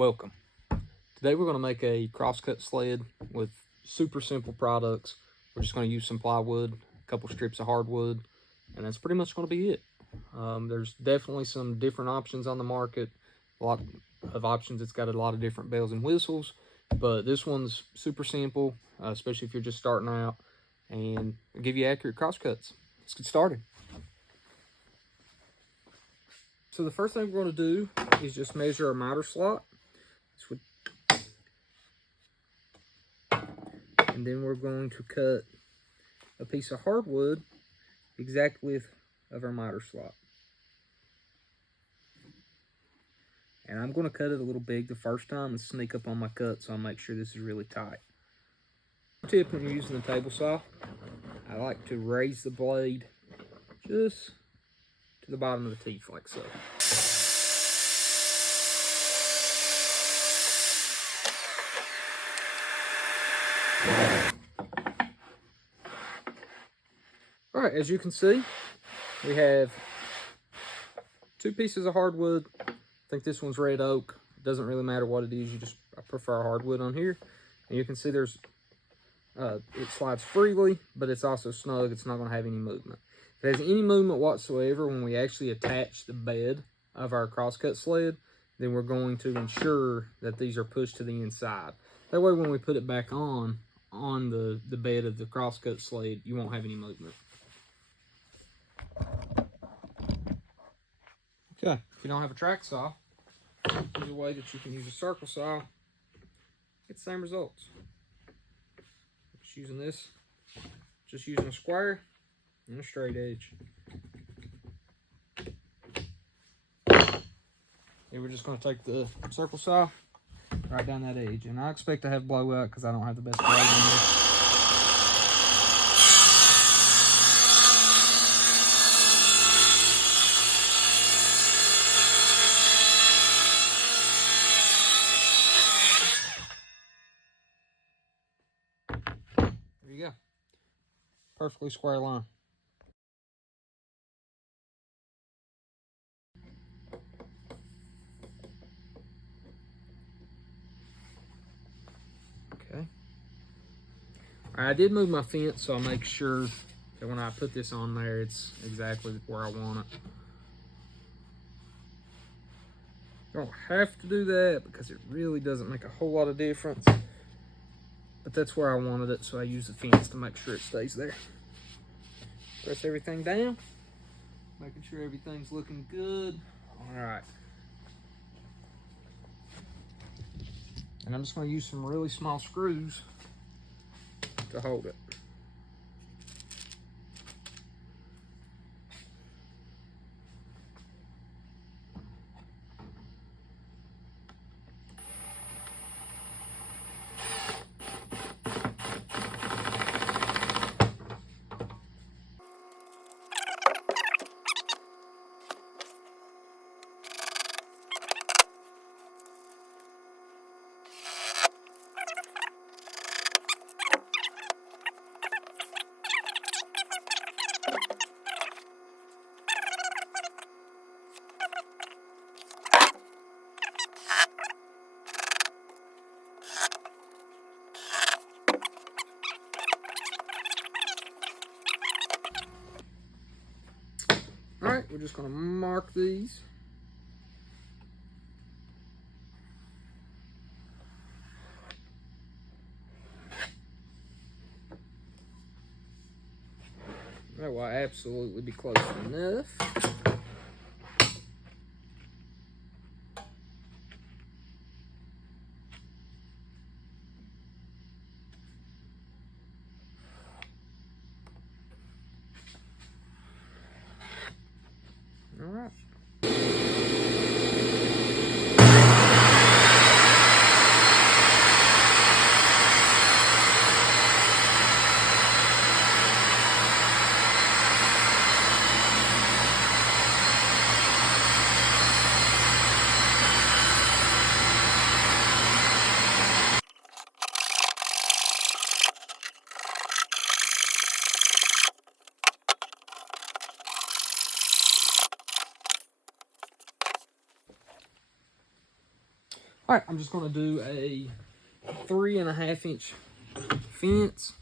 Welcome. Today we're going to make a crosscut sled with super simple products. We're just going to use some plywood, a couple strips of hardwood, and that's pretty much going to be it. There's definitely some different options on the market, a lot of options. It's got a lot of different bells and whistles, but this one's super simple, especially if you're just starting out, and it'll give you accurate crosscuts. Let's get started. So the first thing we're going to do is just measure our miter slot. And then we're going to cut a piece of hardwood exact width of our miter slot. And I'm going to cut it a little big the first time and sneak up on my cut, so I'll make sure this is really tight. Tip when you're using the table saw, I like to raise the blade just to the bottom of the teeth like so. All right, as you can see, we have two pieces of hardwood. I think this one's red oak. It doesn't really matter what it is. I prefer hardwood on here. And you can see there's, it slides freely, but it's also snug. It's not going to have any movement. If it has any movement whatsoever when we actually attach the bed of our crosscut sled, then we're going to ensure that these are pushed to the inside. That way when we put it back on the bed of the crosscut sled, you won't have any movement. Okay, if you don't have a track saw, there's a way that you can use a circle saw, get the same results. Just using this, just using a square and a straight edge. And we're just going to take the circle saw right down that edge. And I expect to have blowout because I don't have the best blade in this. There you go. Perfectly square line. Okay. All right, I did move my fence, so I'll make sure that when I put this on there, it's exactly where I want it. You don't have to do that because it really doesn't make a whole lot of difference. But that's where I wanted it, so I use the fence to make sure it stays there. Press everything down, making sure everything's looking good. All right. And I'm just going to use some really small screws to hold it. All right, we're just going to mark these. That will absolutely be close enough. All right. All right, I'm just gonna do a 3.5 inch fence.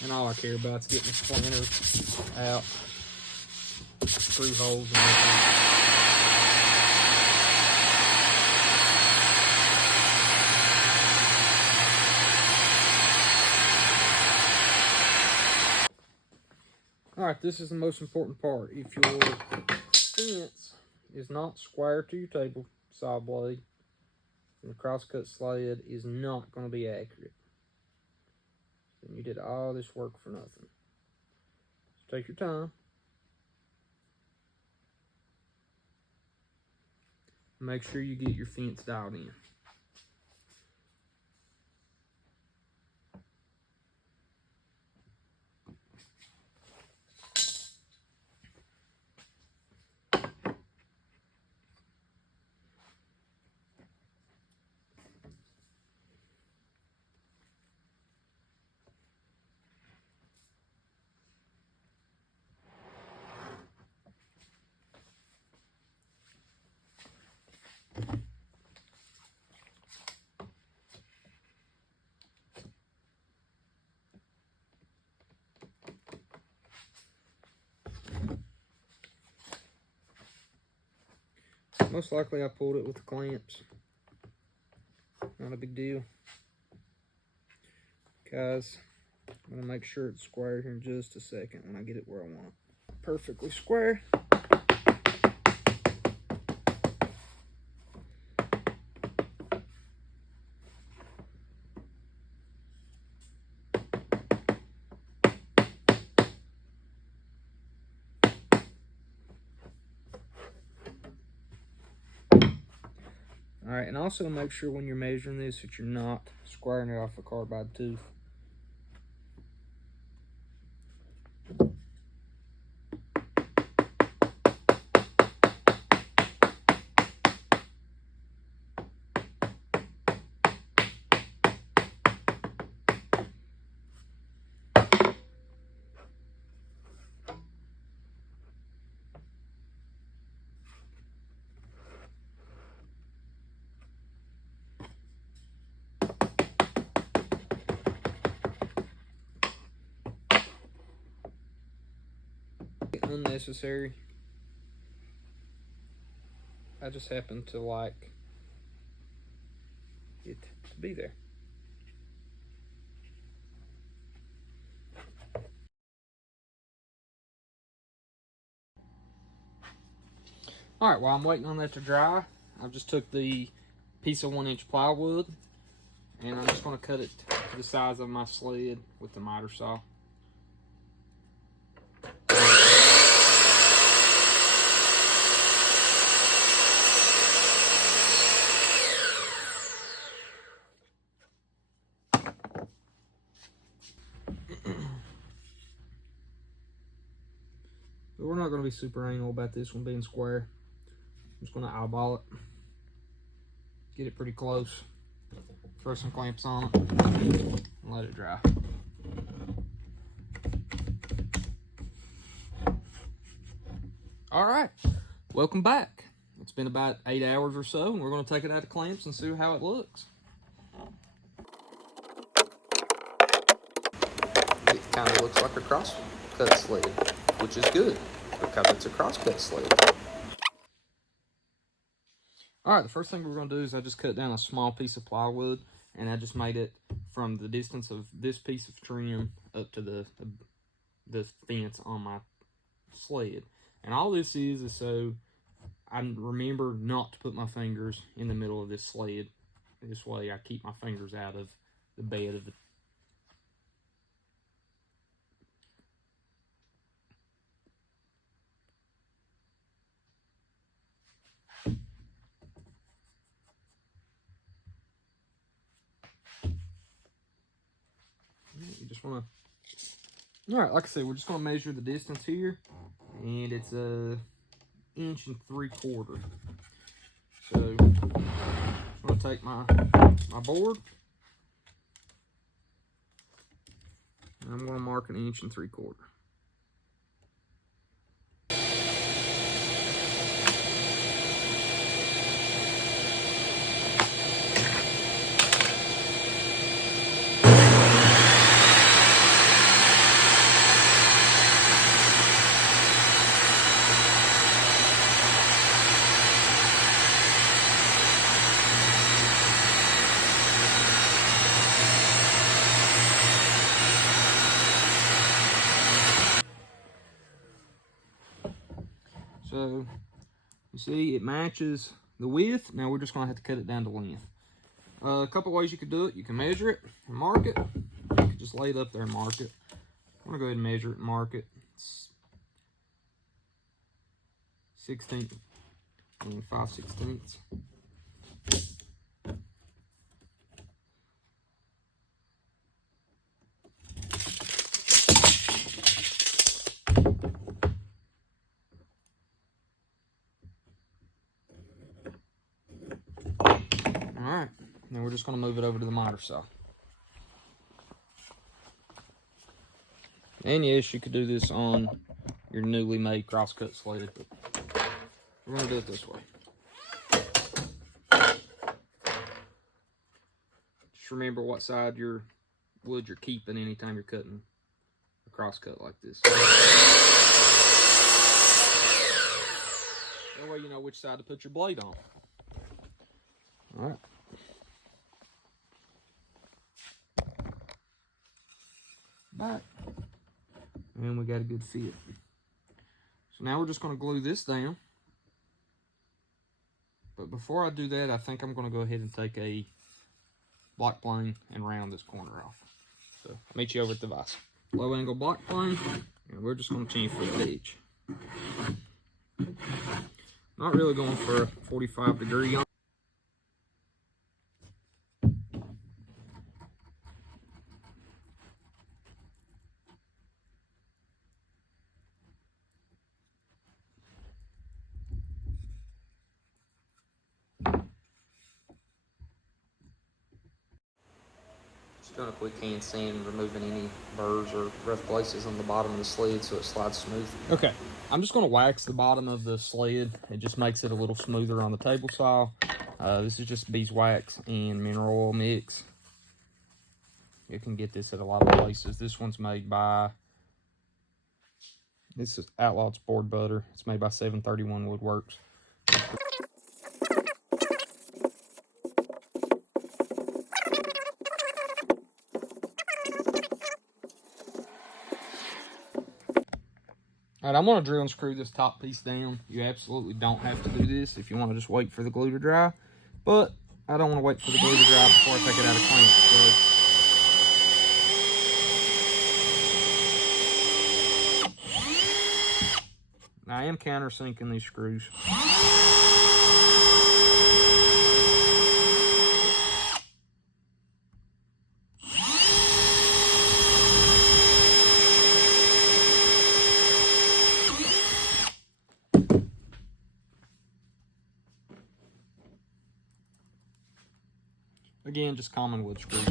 And all I care about is getting the splinters out, screw holes and everything. All right, this is the most important part. If your fence is not square to your table saw blade, then the crosscut sled is not going to be accurate. Then you did all this work for nothing. So take your time. Make sure you get your fence dialed in. Most likely I pulled it with the clamps. Not a big deal. Guys, I'm going to make sure it's square here in just a second when I get it where I want. Perfectly square. Alright, and also make sure when you're measuring this that you're not squaring it off a carbide tooth. Unnecessary. I just happen to like it to be there. Alright, while I'm waiting on that to dry, I just took the piece of 1-inch plywood and I'm just going to cut it to the size of my sled with the miter saw. But we're not going to be super anal about this one being square. I'm just going to eyeball it. Get it pretty close. Throw some clamps on it and let it dry. Alright, welcome back. It's been about 8 hours or so, and we're going to take it out of clamps and see how it looks. It kind of looks like a crosscut sled, which is good because it's a crosscut sled. Alright, the first thing we're going to do is I just cut down a small piece of plywood, and I just made it from the distance of this piece of trim up to the fence on my sled. And all this is so I remember not to put my fingers in the middle of this sled This way I keep my fingers out of the bed of the you just want to, all right, like I said, we're just going to measure the distance here, and it's a 1 3/4 inches. So I'm going to take my board, and I'm going to mark 1 3/4 inches. So you see it matches the width. Now we're just going to have to cut it down to length. A couple ways you could do it. You can measure it and mark it. You can just lay it up there and mark it. I'm going to go ahead and measure it and mark it. It's 16 and 5/16. Alright, now we're just going to move it over to the miter saw. And yes, you could do this on your newly made Crosscut Sled, but we're going to do it this way. Just remember what side your wood you're keeping anytime you're cutting a crosscut like this. That way you know which side to put your blade on. Alright. Back. And we got a good fit. So now we're just going to glue this down. But before I do that, I think I'm going to go ahead and take a block plane and round this corner off. So I'll meet you over at the vise. Low angle block plane, and we're just going to chamfer the edge. Not really going for a 45-degree on. Doing a quick hand sand, removing any burrs or rough places on the bottom of the sled so it slides smooth. Okay, I'm just going to wax the bottom of the sled. It just makes it a little smoother on the table saw. This is just beeswax and mineral oil mix. You can get this at a lot of places. This one's made by, this is Outlaw's Board Butter. It's made by 731 Woodworks. All right, I'm going to drill and screw this top piece down. You absolutely don't have to do this if you want to just wait for the glue to dry. But I don't want to wait for the glue to dry before I take it out of clamp. So now I am countersinking these screws. Again, just common wood screws.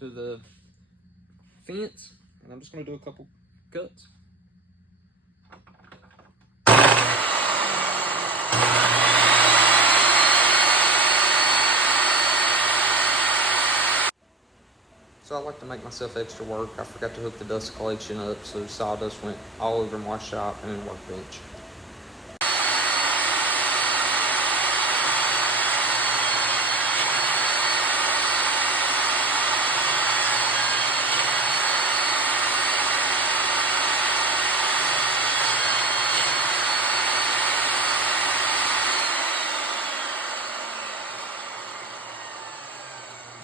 To the fence, and I'm just going to do a couple cuts. to make myself extra work, I forgot to hook the dust collection up, so sawdust went all over my shop and in the workbench.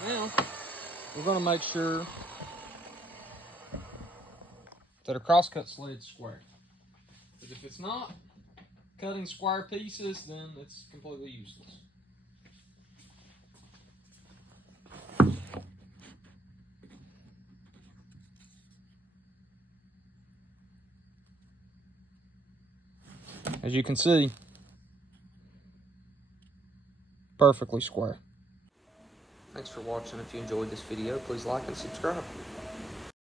Now, we're going to make sure that a crosscut sled's square. Because if it's not cutting square pieces, then it's completely useless. As you can see, perfectly square. Thanks for watching. If you enjoyed this video, please like and subscribe.